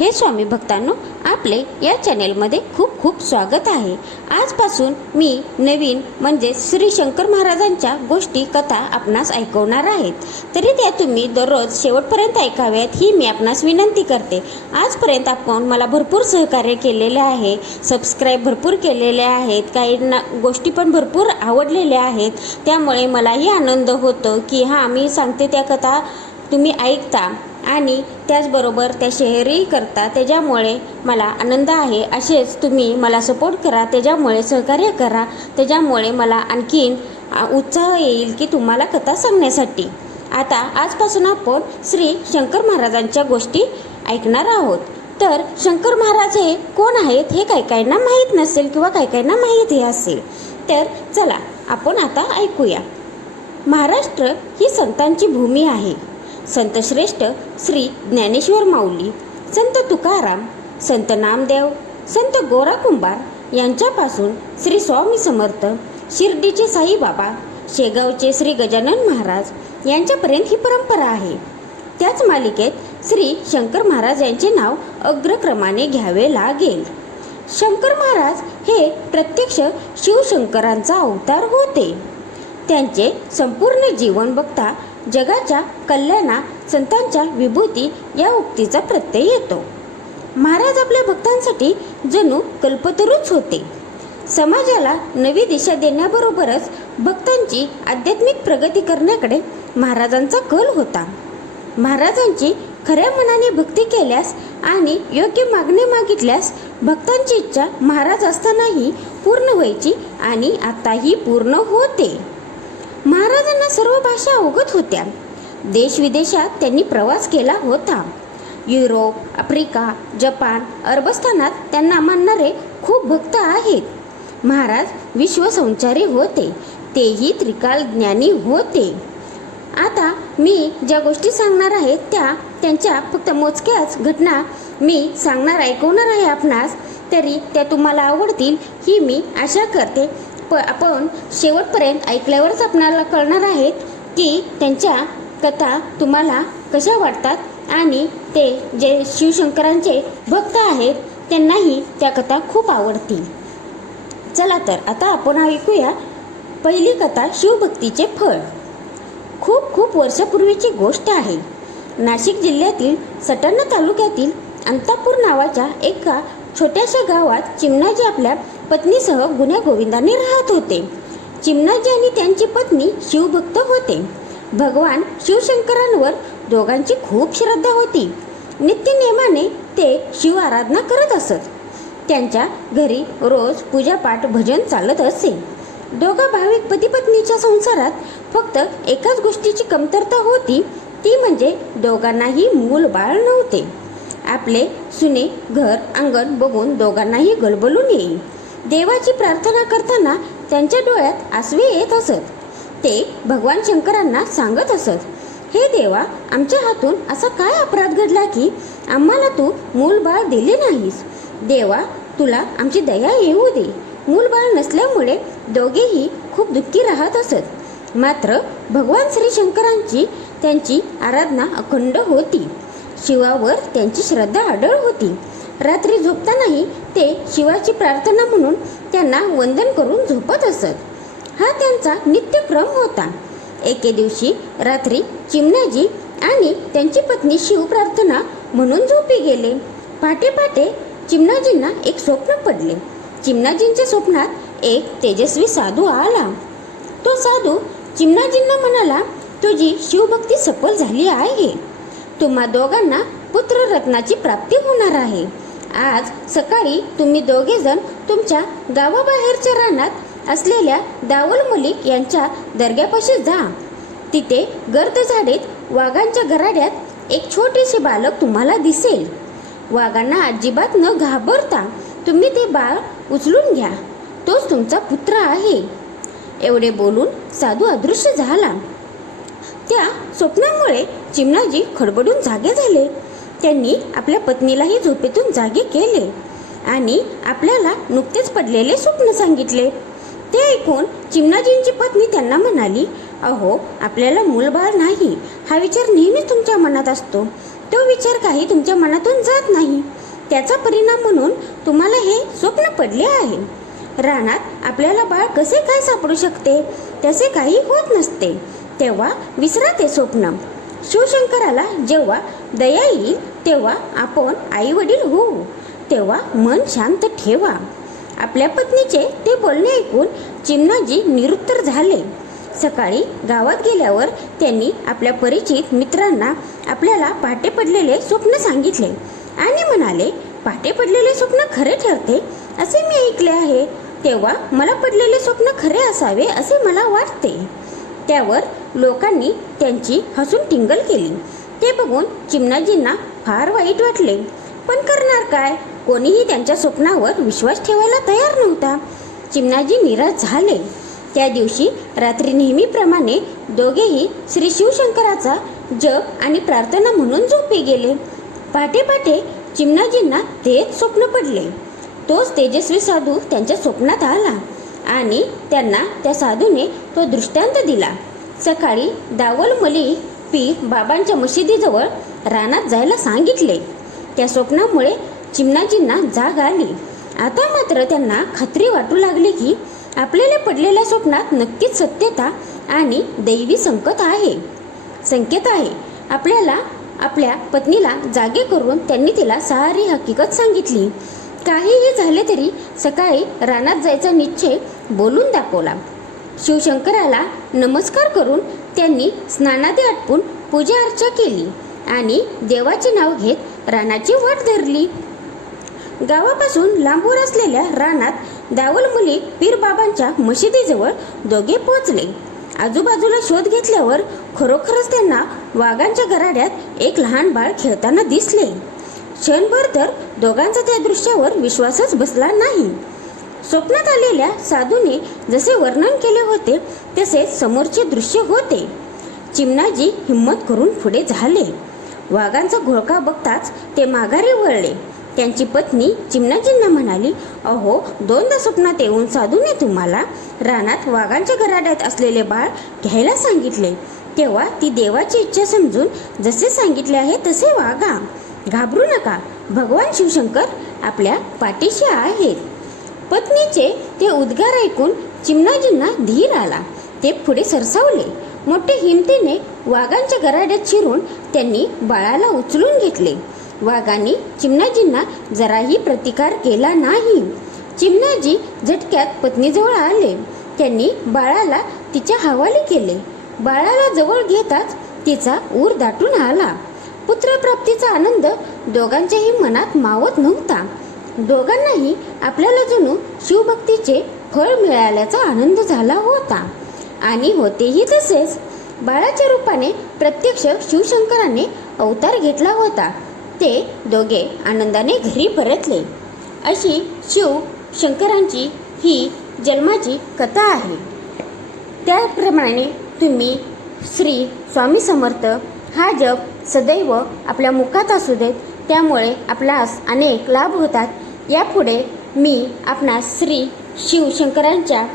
हे स्वामी भक्तांनो आपले या चॅनेलमध्ये खूप खूप स्वागत आहे. आजपासून मी नवीन म्हणजे श्री शंकर महाराजांच्या गोष्टी कथा आपणास ऐकवणार आहेत. तरी त्या तुम्ही दररोज शेवटपर्यंत ऐकाव्यात ही मी आपणास विनंती करते. आजपर्यंत आपण मला भरपूर सहकार्य केलेले आहे सबस्क्राईब भरपूर केलेले आहेत काही ना गोष्टी पण भरपूर आवडलेल्या आहेत. त्यामुळे मलाही आनंद होतो की हां मी सांगते त्या कथा तुम्ही ऐकता. आणि त्याचबरोबर त्या शेअरही करता. त्याच्यामुळे मला आनंद आहे. असेच तुम्ही मला सपोर्ट करा. त्याच्यामुळे सहकार्य करा. त्याच्यामुळे मला आणखीन उत्साह येईल की तुम्हाला कथा सांगण्यासाठी. आता आजपासून आपण श्री शंकर महाराजांच्या गोष्टी ऐकणार आहोत. तर शंकर महाराज हे कोण आहेत हे काही काहींना माहीत नसेल किंवा काही काहींना माहीतही असेल. तर चला आपण आता ऐकूया. महाराष्ट्र ही संतांची भूमी आहे. संतश्रेष्ठ श्री ज्ञानेश्वर माऊली संत तुकाराम संत नामदेव संत गोरा कुंभार यांच्यापासून श्री स्वामी समर्थ शिर्डीचे साईबाबा शेगावचे श्री गजानन महाराज यांच्यापर्यंत ही परंपरा आहे. त्याच मालिकेत श्री शंकर महाराज यांचे नाव अग्रक्रमाने घ्यावे लागेल. शंकर महाराज हे प्रत्यक्ष शिवशंकरांचा अवतार होते. त्यांचे संपूर्ण जीवन बघता जगाच्या कल्याणा संतांच्या विभूती या उक्तीचा प्रत्यय येतो. महाराज आपल्या भक्तांसाठी जणू कल्पतरूच होते. समाजाला नवी दिशा देण्याबरोबरच भक्तांची आध्यात्मिक प्रगती करण्याकडे महाराजांचा कल होता. महाराजांची खऱ्या मनाने भक्ती केल्यास आणि योग्य मागणी मागितल्यास भक्तांची इच्छा महाराज असतानाही पूर्ण व्हायची आणि आताही पूर्ण होते. महाराजांना सर्व भाषा अवगत होत्या. देश विदेशात त्यांनी प्रवास केला होता. युरोप आफ्रिका जपान अरबस्थानात त्यांना मानणारे खूप भक्त आहेत. महाराज विश्वसंचारी होते. तेही त्रिकाल ज्ञानी होते. आता मी ज्या गोष्टी सांगणार आहेत त्या त्यांच्या फक्त मोजक्याच घटना मी सांगणार ऐकवणार आहे आपणास. तरी त्या तुम्हाला आवडतील ही मी आशा करते. प आपण शेवटपर्यंत ऐकल्यावरच आपणाला कळणार आहेत की त्यांच्या कथा तुम्हाला कशा वाटतात आणि ते जे शिवशंकरांचे भक्त आहेत त्यांनाही त्या कथा खूप आवडतील. चला तर आता आपण ऐकूया पहिली कथा शिवभक्तीचे फळ. खूप खूप वर्षापूर्वीची गोष्ट आहे. नाशिक जिल्ह्यातील सटाणा तालुक्यातील अंतापूर नावाच्या एका छोट्याशा गावात चिमणाजी आपल्या पत्नीसह गुन्ह्या गोविंदाने राहत होते. चिमणाजी आणि त्यांची पत्नी शिवभक्त होते. भगवान शिवशंकरांवर दोघांची खूप श्रद्धा होती. नित्यनेमाने ते शिव आराधना करत असत. त्यांच्या घरी रोज पूजापाठ भजन चालत असे. दोघा भाविक पतीपत्नीच्या संसारात फक्त एकाच गोष्टीची कमतरता होती. ती म्हणजे दोघांनाही मूल बाळ नव्हते. आपले सुने घर अंगण बघून दोघांनाही गलबलून येईल देवाची प्रार्थना करताना त्यांच्या डोळ्यात आसवे येत असत. ते भगवान शंकरांना सांगत असत हे देवा आमच्या हातून असा काय अपराध घडला की आम्हाला तू मूल बाळ दिले नाहीस? देवा तुला आमची दया येऊ दे. मूल बाळ नसल्यामुळे दोघेही खूप दुःखी राहत असत. मात्र भगवान श्री शंकरांची त्यांची आराधना अखंड होती. शिवावर त्यांची श्रद्धा अडळ होती. रात्री झोपतानाही शिवाची प्रार्थना म्हणून त्यांना वंदन करून झोपत असत. हा त्यांचा नित्यक्रम होता. एके दिवशी रात्री चिमणाजी आणि त्यांची पत्नी शिव प्रार्थना म्हणून झोपी गेले. पहाटे पहाटे चिमणाजींना एक स्वप्न पडले. चिमणाजींच्या स्वप्नात एक तेजस्वी साधू आला. तो साधू चिमणाजींना म्हणाला तुझी शिवभक्ती सफल झाली आहे. तुम्हा दोघांना पुत्ररत्नाची प्राप्ती होणार आहे. आज सकाळी तुम्ही दोघेजण तुमच्या गावाबाहेरच्या रानात असलेल्या दावल मुलिक यांच्या दर्ग्यापाशी जा. तिथे गर्द झाडीत वाघांच्या घराड्यात एक छोटेसे बालक तुम्हाला दिसेल. वाघांना अजिबात न घाबरता तुम्ही ते बाळ उचलून घ्या. तोच तुमचा पुत्र आहे. एवढे बोलून साधू अदृश्य झाला. त्या स्वप्नामुळे चिमणाजी खडबडून जागे झाले. त्यांनी आपल्या पत्नीलाही झोपेतून जागे केले आणि आपल्याला नुकतेच पडलेले स्वप्न सांगितले. ते ऐकून चिमणाजींची पत्नी त्यांना म्हणाली अहो आपल्याला मूलबाळ नाही. हा विचार नेहमीच तुमच्या मनात असतो. तो विचार काही तुमच्या मनातून जात नाही. त्याचा परिणाम म्हणून तुम्हाला हे स्वप्न पडले आहे. रानात आपल्याला बाळ कसे काय सापडू शकते? तसे काही होत नसते. तेव्हा विसरा ते स्वप्न. शिवशंकराला जेव्हा दया येईल तेव्हा आपण आई वडील होऊ. तेव्हा मन शांत ठेवा. आपल्या पत्नीचे ते बोलणे ऐकून चिमणाजी निरुत्तर झाले. सकाळी गावात गेल्यावर त्यांनी आपल्या परिचित मित्रांना आपल्याला पहाटे पडलेले स्वप्न सांगितले आणि म्हणाले पहाटे पडलेले स्वप्न खरे ठरते असे मी ऐकले आहे. तेव्हा मला पडलेले स्वप्न खरे असावे असे मला वाटते. त्यावर लोकांनी त्यांची हसून टिंगल केली. ते बघून चिमणाजींना फार वाईट वाटले. पण करणार काय? कोणीही त्यांच्या स्वप्नावर विश्वास ठेवायला तयार नव्हता. चिमणाजी निराश झाले. त्या दिवशी रात्री नेहमीप्रमाणे दोघेही श्री शिवशंकराचा जप आणि प्रार्थना म्हणून झोपे गेले. पहाटे पहाटे चिमणाजींना तेच स्वप्न पडले. तोच तेजस्वी साधू त्यांच्या स्वप्नात आला आणि त्यांना त्या साधूने तो दृष्टांत दिला. सकाळी दावल पी बाबांच्या मशिदीजवळ रानात जायला सांगितले. त्या स्वप्नामुळे चिमणाजींना जाग आली. आता मात्र त्यांना खात्री वाटू लागली की आपल्याला पडलेल्या स्वप्नात नक्कीच सत्यता आणि दैवी संकट आहे. संकेत आहे आपल्याला आपल्या पत्नीला जागे करून त्यांनी तिला सारी हकीकत सांगितली. काहीही झाले तरी सकाळी रानात जायचा निश्चय बोलून दाखवला. शिवशंकराला नमस्कार करून त्यांनी स्नानादी आटपून पूजा अर्चा केली आणि देवाचे नाव घेत रानाची वाट धरली. गावापासून लांबवर असलेल्या रानात दावल मुली पीरबाबांच्या मशिदीजवळ दोघे पोचले आजूबाजूला शोध घेतल्यावर खरोखरच त्यांना वाघांच्या गराड्यात एक लहान बाळ खेळताना दिसले. क्षणभर तर दोघांचा त्या दृश्यावर विश्वासच बसला नाही. स्वप्नात आलेल्या साधूने जसे वर्णन केले होते तसे समोरचे दृश्य होते. चिमणाजी हिंमत करून पुढे झाले. वाघांचा घोळका बघताच ते माघारी वळले. त्यांची पत्नी चिमणाजींना म्हणाली अहो दोनदा स्वप्नात येऊन साधूने तुम्हाला रानात वाघांच्या घराड्यात असलेले बाळ घ्यायला सांगितले. तेव्हा ती देवाची इच्छा समजून जसे सांगितले आहे तसे वागा. घाबरू नका. भगवान शिवशंकर आपल्या पाठीशी आहेत. पत्नीचे ते उद्गार ऐकून चिमणाजींना धीर आला. ते पुढे सरसावले. मोठे हिमतीने वाघांच्या गराड्यात शिरून त्यांनी बाळाला उचलून घेतले. वाघांनी चिमणाजींना जराही प्रतिकार केला नाही. चिमणाजी झटक्यात पत्नीजवळ आले. त्यांनी बाळाला तिच्या हवाली केले. बाळाला जवळ घेताच तिचा ऊर दाटून आला. पुत्रप्राप्तीचा आनंद दोघांच्याही मनात मावत नव्हता. दोघांनाही आपल्याला जणू शिवभक्तीचे फळ मिळाल्याचा आनंद झाला होता. आणि होतेही तसेच. बाळाच्या रूपाने प्रत्यक्ष शिवशंकराने अवतार घेतला होता. ते दोघे आनंदाने घरी परतले. अशी शिव शंकरांची ही जन्माची कथा आहे. त्याप्रमाणे तुम्ही श्री स्वामी समर्थ हा जप सदैव आपल्या मुखात असू देत. त्यामुळे आपल्यास अनेक लाभ होतात. यापुढे मी आपणास श्री शिवशंकरांच्या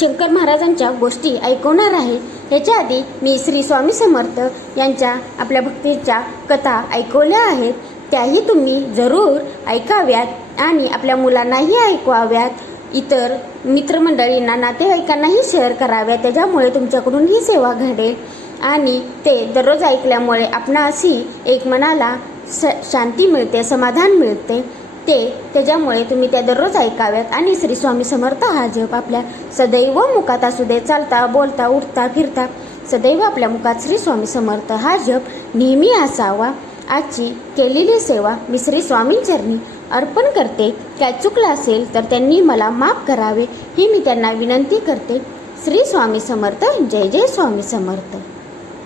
शंकर महाराजांच्या गोष्टी ऐकवणार आहे. ह्याच्या आधी मी श्री स्वामी समर्थ यांच्या आपल्या भक्तीच्या कथा ऐकवल्या आहेत. त्याही तुम्ही जरूर ऐकाव्यात आणि आपल्या मुलांनाही ऐकवाव्यात. इतर मित्रमंडळींना नातेवाईकांनाही शेअर कराव्यात. त्याच्यामुळे तुमच्याकडून ही सेवा घडेल. आणि ते दररोज ऐकल्यामुळे आपणासही एक मनाला स शांती मिळते समाधान मिळते. ते त्याच्यामुळे तुम्ही त्या दररोज ऐकाव्यात. आणि श्री स्वामी समर्थ हा जप आपल्या सदैव मुखात असू दे. चालता बोलता उठता फिरता सदैव आपल्या मुखात श्री स्वामी समर्थ हा जप नेहमी असावा. आजची केलेली सेवा मी श्री स्वामींचरणी अर्पण करते. काय चुकलं असेल तर त्यांनी मला माफ करावे ही मी त्यांना विनंती करते. श्री स्वामी समर्थ जय जय स्वामी समर्थ.